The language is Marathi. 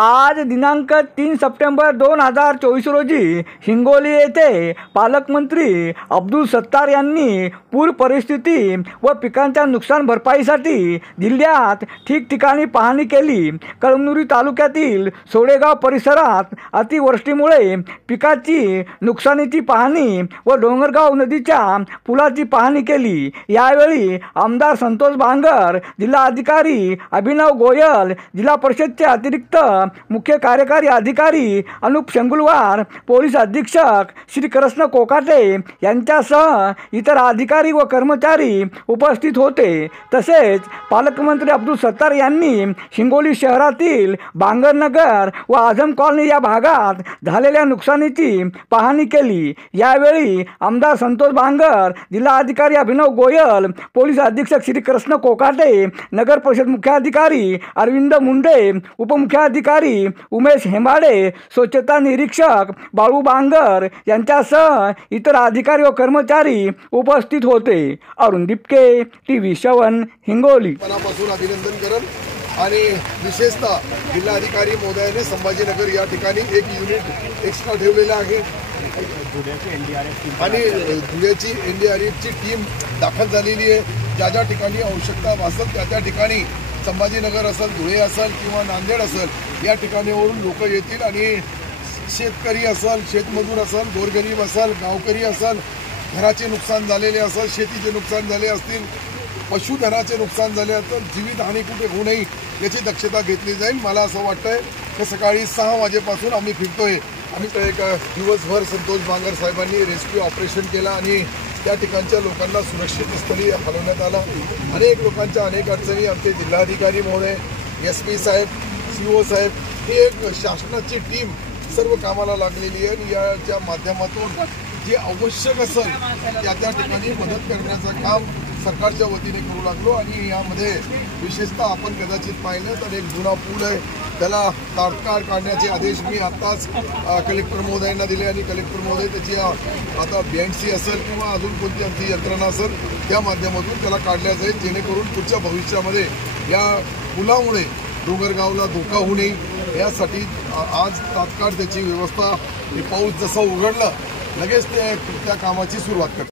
आज दिनांक 3 सप्टेंबर 2024 रोजी हिंगोली येथे पालकमंत्री अब्दुल सत्तार यांनी पूर परिस्थिती व पिकांच्या नुकसान भरपाईसाठी जिल्ह्यात ठिकठिकाणी पाहणी केली। कळमनुरी तालुक्यातील सोडेगाव परिसरात अतिवृष्टीमुळे पिकाची नुकसानीची पाहणी व डोंगरगाव नदीच्या पुलाची पाहणी केली। यावेळी आमदार संतोष बांगर, जिल्हाधिकारी अभिनव गोयल, जिल्हा परिषदचे अतिरिक्त मुख्य कार्यकारी अधिकारी अनुप शेंगुलवार, पोलीस अधीक्षक श्री कृष्ण कोकाटे यांच्यासह इतर अधिकारी व कर्मचारी उपस्थित होते। तसेच पालकमंत्री अब्दुल सत्तार यांनी हिंगोली शहरातील बांगरनगर व आझम कॉलनी या भागात झालेल्या नुकसानीची पाहणी केली। यावेळी आमदार संतोष बांगर, जिल्हाधिकारी अभिनव गोयल, पोलीस अधीक्षक श्री कृष्ण कोकाटे, नगर परिषद मुख्याधिकारी अरविंद मुंडे, उपमुख्याधिकारी उमेश हेंबाडे, स्वच्छता निरीक्षक बाळू बांगर यांच्यासह इतर अधिकारी व कर्मचारी उपस्थित होते। अरुण दिपके, टीव्ही 7 हिंगोली। मनापासून अभिनंदन करन आणि विशेषतः जिल्हाधिकारी महोदयाने संभाजीनगर या ठिकाणी एक युनिट एक्स्ट्रा ठेवलेलं आहे आणि धुळ्याची एनडीआरएफची टीम दाखल झालेली आहे। ज्या ज्या ठिकाणी आवश्यकता असेल त्या ठिकाणी संभाजीनगर असेल, धुळे असेल किंवा नांदेड असेल या ठिकाणीवरून लोक येतील आणि शेतकरी असेल, शेतमजूर असेल, गोरगरीब असेल, गावकरी असेल, घराचे नुकसान झालेले असेल, शेतीचे नुकसान झाले असतील, पशुधनाचे नुकसान झाले असेल, जीवितहानी कुठे होऊ नये याची दक्षता घेतली जाईल। मला असं वाटतंय की सकाळी 6 वाजेपासून आम्ही फिरतोय। आम्ही एक दिवसभर संतोष बांगर साहेबांनी रेस्क्यू ऑपरेशन केला आणि त्या ठिकाणच्या लोकांना सुरक्षित स्थळी हलवण्यात आलं। अनेक लोकांच्या अनेक अडचणी आमचे जिल्हाधिकारी महोदय, SP साहेब, CO साहेब, ही एक शासनाची टीम सर्व कामाला लागलेली आहे आणि याच्या माध्यमातून जे आवश्यक असेल त्या ठिकाणी मदत करण्याचं काम सरकारच्या वतीने करू लागलो। आणि यामध्ये विशेषतः आपण कदाचित पाहिलं तर एक जुना पूल आहे, त्याला तात्काळ काढण्याचे आदेश मी आत्ताच कलेक्टर महोदयांना दिले आणि कलेक्टर महोदय त्याची आता BNC असेल किंवा अजून कोणती आमची यंत्रणा असेल त्या माध्यमातून त्याला काढल्या जाईल, जेणेकरून पुढच्या भविष्यामध्ये या पुलामुळे डोंगरगावला धोका होऊ नये यासाठी आज तात्काळ त्याची व्यवस्था, पाऊस जसा उघडला लगेच त्या कामाची सुरुवात करतो।